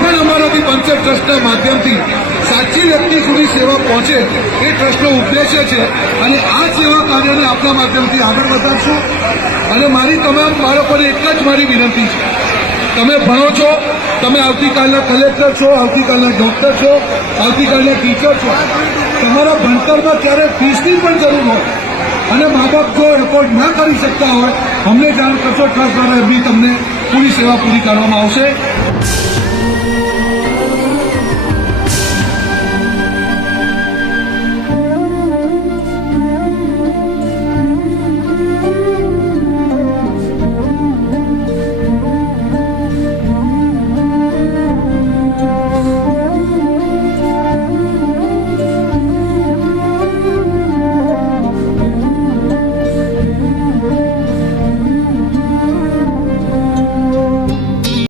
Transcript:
પણ અમારાથી બનશે ટ્રસ્ટના માધ્યમથી સાચી વ્યક્તિ સુધી સેવા પહોંચે એ ટ્રસ્ટનો ઉદ્દેશ્ય છે અને આ સેવા કાર્યને આપણા માધ્યમથી આગળ વધારશું. અને મારી તમામ બાળકોને એક જ મારી વિનંતી છે, તમે ભણો છો, તમે આવતીકાલના કલેક્ટર છો, આવતીકાલના ડોક્ટર છો, આવતીકાલના ટીચર છો. તમારા ભણતરમાં ક્યારે ફીસની પણ જરૂર હોય અને મા બાપ જો એફોર્ડ ના કરી શકતા હોય, અમને જાણ કરશો, ટ્રસ્ટ દ્વારા એમની તમને પૂરી સેવા પૂરી કરવામાં આવશે.